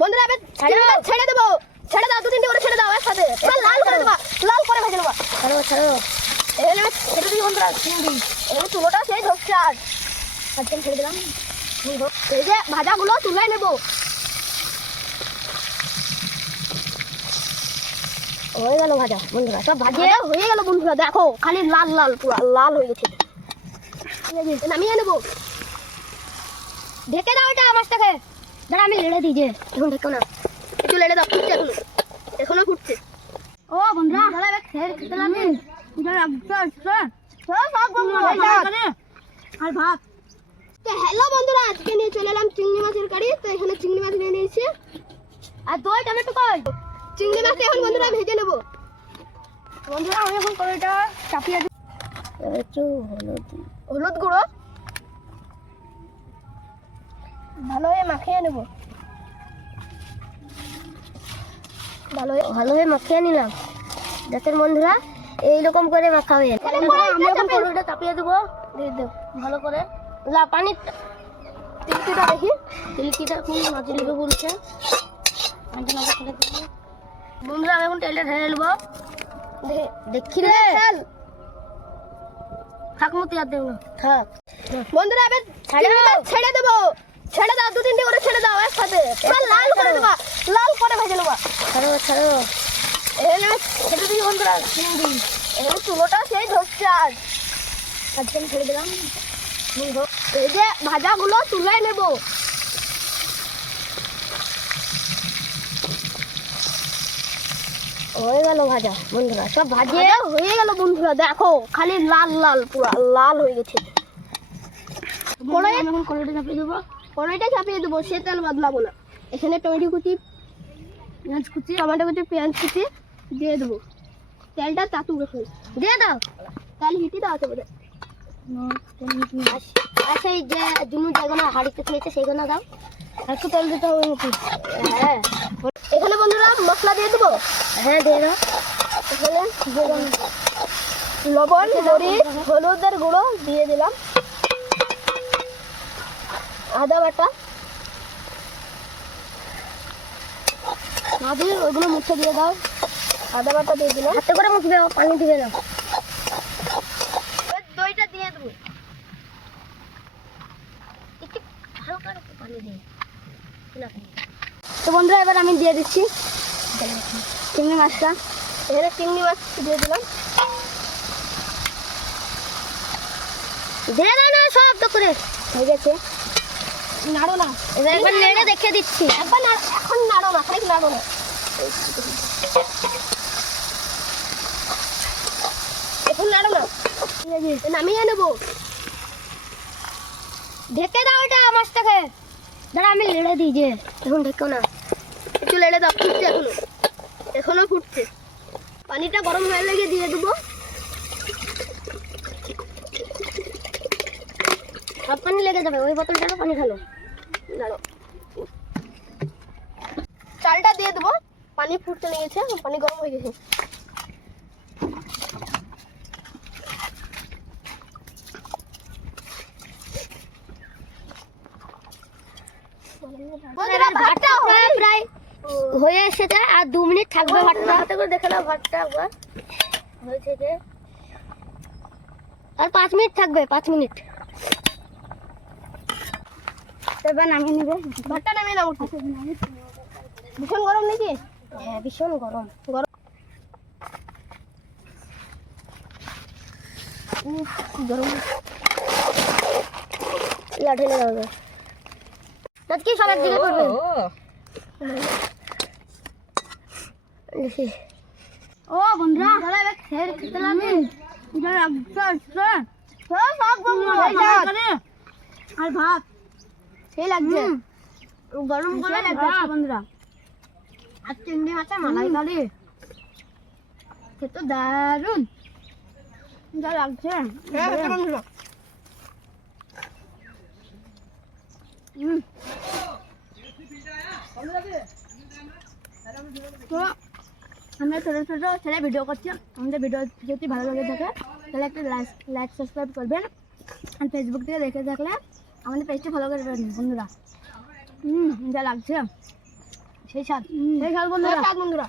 বন্ধুরা আমি ছেড়ে দেবো, ছেড়ে দাও, 2-3টি করে ছেড়ে দাও একসাথে, এবার লাল করে দেবা, লাল করে ভেজে নেবা। ছাড়ো ছাড়ো, এখানে ছেড়ে দিই বন্ধুরা, এই চুলোটা সেই ধরছে আজ। আজকে ছেড়ে দিলাম। এই যে ভাজাগুলো তুলে নেবো। হয়ে গেল ভাজা বন্ধুরা, সব ভাজিয়ে ভাজা হয়ে গেল বন্ধুরা, দেখো খালি লাল লাল, পুরো লাল হয়ে গেছে। নামিয়ে নেবো। ঢেকে দাও এটা মাছটাকে। দাঁড়া আমি লেড়ে দিই যে, এখন ঢেকো না। একটু লেড়ে দাও, ফুটছে এখনো, এখনো ফুটছে। ও বন্ধুরা দাঁড়া এবার খেতে আমি আর ভাত। তো হ্যালো বন্ধুরা, আজকে নিয়ে চলে এলাম চিংড়ি মাছের কারি। তো এখানে চিংড়ি মাছ নিয়ে নিয়েছি, আর দই টমেটো কই? চিংড়ি মাছটা এখন বন্ধুরা ভেজে নেবো। বন্ধুরা আমি এখন কড়াইটা চাপিয়ে দিই, একটু হলুদ গুঁড়ো ভালো হয়ে মাখিয়ে নেবো, ভালোভাবে মাখিয়ে নিলাম। দেখেন বন্ধুরা এইরকম করে মাখাবে। আমি এখন কড়াইটা চাপিয়ে দেবো, দিয়ে দেব ভালো করে। পানি তিলকিটা দেখি, তিলকিটা খুব মাঝে নেবে বলছে। বন্ধুরা আমি এখন তেলটা ঢেলে নেবো। দেখি রে থাক মতো আর দেবো না, থাক। বন্ধুরা আমি চিংড়ি মাছ ছেড়ে দেবো, ছেড়ে দাও, 2-3টি করে ছেড়ে দাও একসাথে, এবার লাল করে দেবা, লাল করে ভেজে নেবা। ছাড়ো ছাড়ো, এখানে ছেড়ে দিই বন্ধুরা, এখানে চুলোটা সেই ধরছে আজ। আজকে আমি ছেড়ে দিলাম। এই যে ভাজাগুলো তুলে নেবো। হয়ে গেল ভাজা বন্ধুরা, সব ভাজিয়ে ভাজা হয়ে গেল বন্ধুরা, দেখো খালি লাল লাল, পুরো লাল হয়ে গেছে। এখন কড়াইটা চাপিয়ে দেবো। কড়াইটা চাপিয়ে দেবো, সে তেল বদলাবো না। এখানে টমেটো কুচি, পেঁয়াজ কুচি, টমেটো কুচি, পেঁয়াজ কুচি দিয়ে দেবো। তেলটা চাটু রেখে দিয়ে দাও। তেল হিটি দাও আছে বোধ। আচ্ছা এই যে দুনু যেগুলো হাঁড়িতে খেয়েছে সেগুলো দাও, একটু তেল দিতে হবে নাকি? হ্যাঁ এখানে বন্ধুরা মশলা দিয়ে দেবো। হ্যাঁ দিয়ে দাও। এখানে লবণ, মরিচ, হলুদের গুঁড়ো দিয়ে দিলাম, আদা বাটা, নাদি ওইগুলো মুছে দিয়ে দাও। আদা বাটা দিয়ে দিলাম। হাতে করে মুছবে, পানি দিবে না। দইটা দিয়ে দেবো। একটু হালকা একটু পানি দিই। তো বন্ধুরা এবার আমি দিয়ে দিচ্ছি চিংড়ি মাছটা। এখানে চিংড়ি মাছ দিয়ে দিলাম। দিয়ে দাও না সব তো করে হয়ে গেছে। নাড়ো না, এবার একবার নেড়ে দেখে দিচ্ছি। একবার এখন নাড়ো না, খালি নাড়ো না, এখন নাড়ো না, নামিয়ে নেবো। ঢেকে দাও এটা মাছটাকে। দাঁড়া আমি লেড়ে দিই যে, এখন ঢেকেও না। একটু লেড়ে দাও, ফুটছে এখনো, এখনো ফুটছে। পানিটা গরম হয়ে লেগে দিয়ে দেবো। সব পানি লেগে যাবে, ওই বোতলটা পানি ঢালো। নাড়ো, চালটা দিয়ে দেবো। পানি ফুটতে লেগেছে, পানি গরম হয়ে গেছে। বন্ধুরা ভাতটা প্রায় হয়ে এসেছে, আর 2 মিনিট থাকবে ভাতটা। হাতে করে দেখে নাও ভাতটা একবার হয়েছে যে, আর 5 মিনিট থাকবে, 5 মিনিট। এবার নামিয়ে নিবে। ভাতটা নামিয়ে নাও। ভীষণ গরম নাকি? হ্যাঁ ভীষণ গরম। গরম গরম ইয়া ঢেলে দাও। কি সব একদিকে করবে? ও বন্ধুরা খেতে লাগবে আর ভাত সেই লাগছে, গরম করে লাগছে বন্ধুরা। আর চিংড়ি মাছের মালাইকারি খেতে দারুন যা লাগছে। তো আমরা ছোটো ছোটো ছেলে ভিডিও করছি, আমাদের ভিডিও যদি ভালো লাগে থাকে তাহলে একটা লাইক সাবস্ক্রাইব করবেন, আর ফেসবুক থেকে দেখে থাকলে আমাদের পেজটা ফলো করবেন বন্ধুরা। যা লাগছে সেই স্বাদ বন্ধুরা। বন্ধুরা